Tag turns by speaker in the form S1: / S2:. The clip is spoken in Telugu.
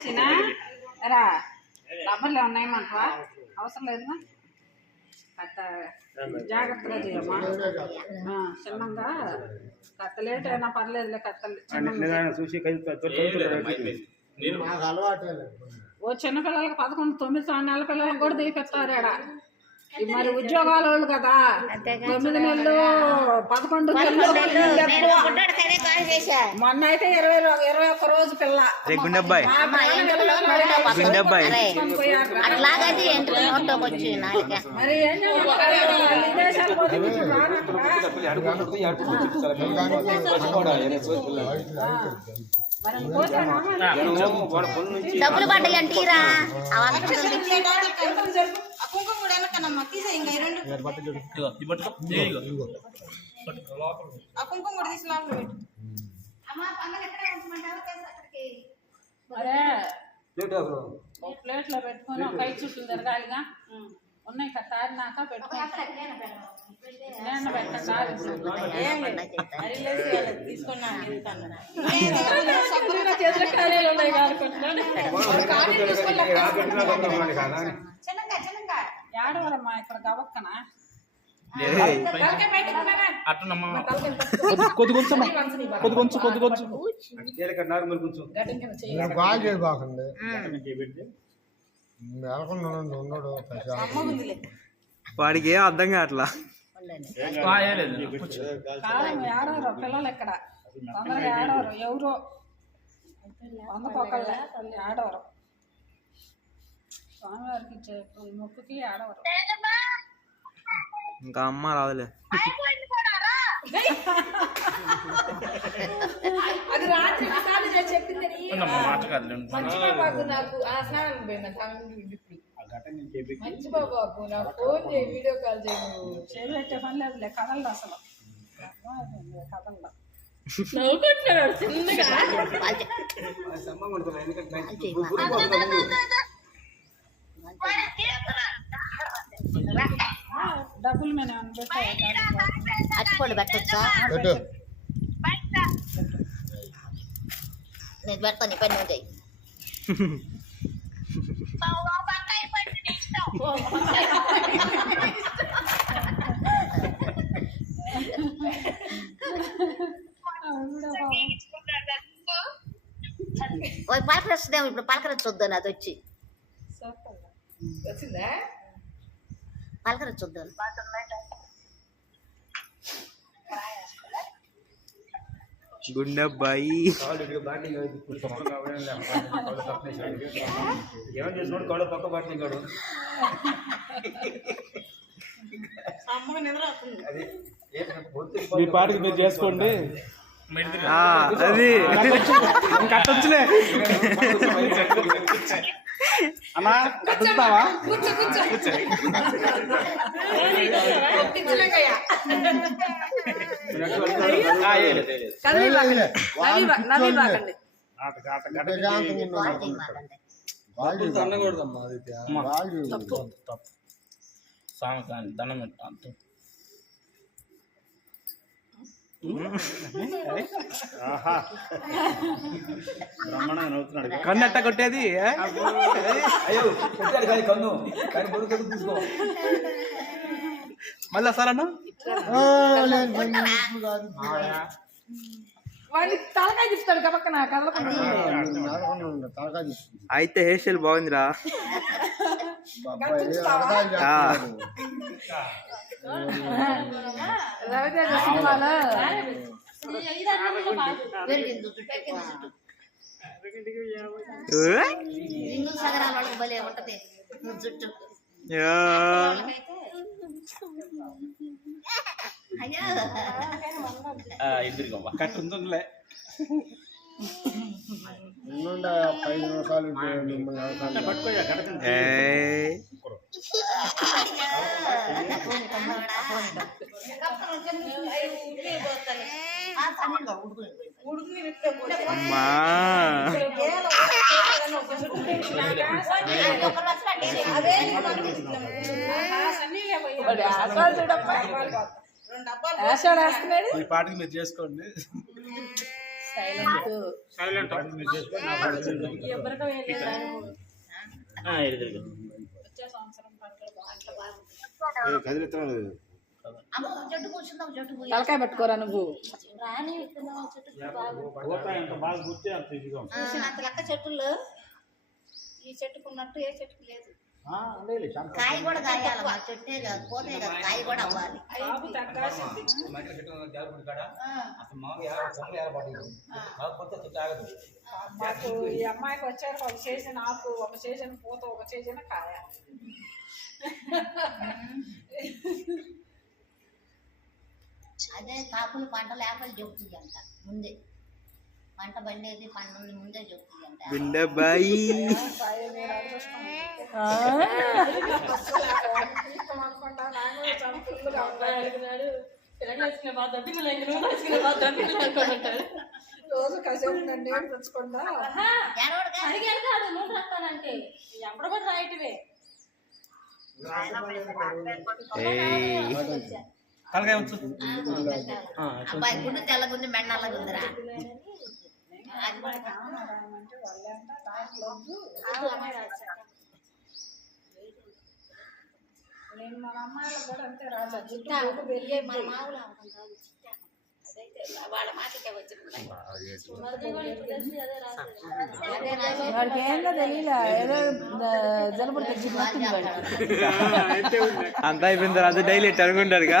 S1: చిన్న రా. రబ్బర్లు ఉన్నాయమంటవా? అవసరం లేదుగా? కట్ట జాగ్రత్తగా చేయమ్మా. ఆ, చిన్నంగా కత్త లేట్ అయినా పర్లేదులే
S2: లేదు.
S1: ఓ చిన్న పిల్లలకి పదకొండు తొమ్మిది నెలల పిల్లలకు కూడా తీపిస్తారు ఆడ మరి ఉద్యోగాల వాళ్ళు కదా తొమ్మిది నెలలు పదకొండు నెలలు. మొన్న అయితే ఇరవై ఇరవై ఒక్క రోజు పిల్ల.
S3: గుండెబ్బాయ్. గుండెబ్బాయ్.
S4: అట్లాగది ఎంట్రీ నోట్లోకి వచ్చి నాలుక
S1: మరి ఏం చేయాలి వాళ్ళు విదేశాలు పోతే ఇప్పుడు రానట్లా? మరి పోతానా?
S4: డబ్బులు పడ్డాయి అంటీరా
S1: మరే ఒక ప్లేట్లో పెట్టుకొని ఒక ఐదు చుట్లు తిరగాలిగా. ఉన్నాయి కదా తారినాక పెట్టుకుంటా నేను ఏడవరమ్మా ఇక్కడ గవక్కనా
S5: అట్టనమ్మా. కొద్ది కొంచెం కొద్ది కొంచెం కొద్ది కొంచెం నార్మల్ కొంచెం
S2: నేను బాగా చేయబాకండి మెలకుండా ఉండండి, ఉన్నాడు.
S3: వాడికి ఏం అర్థం కావట్లా?
S1: పిల్లలు ఇక్కడ తొందరగా ఏడవరు ఎవరో? వందకొకళ్ళే ఏడవరు స్వామివారికి ఇచ్చే మొక్కుకి ఏడవరు
S3: ఇంకా అమ్మ రాదులే.
S6: అది రాత్రి మంచి బాబు నాకు. ఆ స్నానం పోయిన స్నానం ఇప్పుడు. మంచి బాబు నాకు ఫోన్ చేయి వీడియో కాల్ చేయి
S1: పని లేదులే కదలదు అసలు. కదలదు.
S6: నవ్వుకుంటున్నాడు చిన్నగా.
S1: డబ్బులు
S4: అచ్చిపొడి పెట్టచ్చా
S2: పెట్టు
S4: నేను పెడతాను పని ఓ పలకరిస్తుందేమో ఇప్పుడు పలకరించొద్దు అది వచ్చి
S6: వచ్చిందా?
S4: పలకరించొద్దు
S3: గుండెబ్బాయి
S5: ఏమని పక్క మీ పాటికి మీరు చేసుకోండి.
S3: ఆ, అది.
S5: కట్టొచ్చులే. అమ్మా కట్టుతావా
S6: కదలి
S2: లేలే, వాళ్ళు
S6: నవీ
S2: కూర్చోండి.
S6: బాకండి
S2: ప్రశాంతంగా ఉండండి. బాగా చేయబాకండి. బాగా చేయబాకండి.
S5: సామె కానీ దండం పెట్టు. అంత. బ్రహ్మాండంగా నవ్వుతున్నాడు
S3: కొట్టేది?
S5: అయ్యో కానీ కన్ను. కానీ కన్ను తీసుకో?
S3: మళ్ళీ
S6: తలకాయ కపక్కన కదలకుండా.
S2: తలకాయ తీసుకుంది.
S3: అయితే హెయిర్ స్టైల్ బాగుందిరా.
S2: అబ్బాయి, అడగాలి
S3: ఆ.
S2: చేస్తున్నాడు.
S1: రవితేజ సినిమాలో
S4: పెరిగింది
S3: ఏ?
S4: రింగుల సగరాల వాళ్ళకి భలే ఉంటది జుట్టు
S3: యా.
S4: అయ్యో
S5: ఎదురుగా కట్టుందిలే
S2: ఐదు నిమిషాలు.
S3: అమ్మా.
S5: ఈ పాటికి మీరు చేసుకోండి.
S6: సైలెంట్.
S1: వచ్చే సంవత్సరం పంటలు తలకాయ పెట్టుకోరా నువ్వు.
S4: రాని విత్తనం చెట్టు బాగు
S5: ఎంత బాగా గుర్తే అంత ఈజీగా ఉంటుంది
S4: చూసినంత లెక్క చెట్టులు. ఈ చెట్టుకు ఉన్నట్టు ఏ చెట్టుకు లేదు. కాయ కూడా కాయాలి మా చెట్టే కాదు పోతే కాదు కాయ కూడా అవ్వాలి.
S1: బాబు తగ్గాల్సింది. మాకు ఈ అమ్మాయికి వచ్చాక ఒక చేసిన ఆకు ఒక చేసిన పూత ఒక చేసిన కాయ.
S4: అదే కాపులు పంట లేకపోతే చెప్తుంది అంట ముందే. పంట పండేది పండుని ముందే చెప్తుంది అంట
S3: బిండబాయి
S1: రోజు కాసేపు
S6: కాదు నూనె రాస్తానంటే ఎప్పుడు కూడా రాయటమే.
S3: ఏయ్.
S5: తలకాయ వచ్చు
S4: అబ్బాయి గుండు తెల్లగుంది అది కూడా
S1: నేను మన అమ్మాయిలు కూడా అంతే రాజా జుట్టు పెరిగే
S4: మన మామూలు అనుకుంటాను కాదు వాళ్ళ మాటకే
S1: వాడికి ఏందో తెలియలే ఏదో జలుబు
S3: అంతా అయిపోయిన తర్వాత డైలీ అనుకుంటారుగా?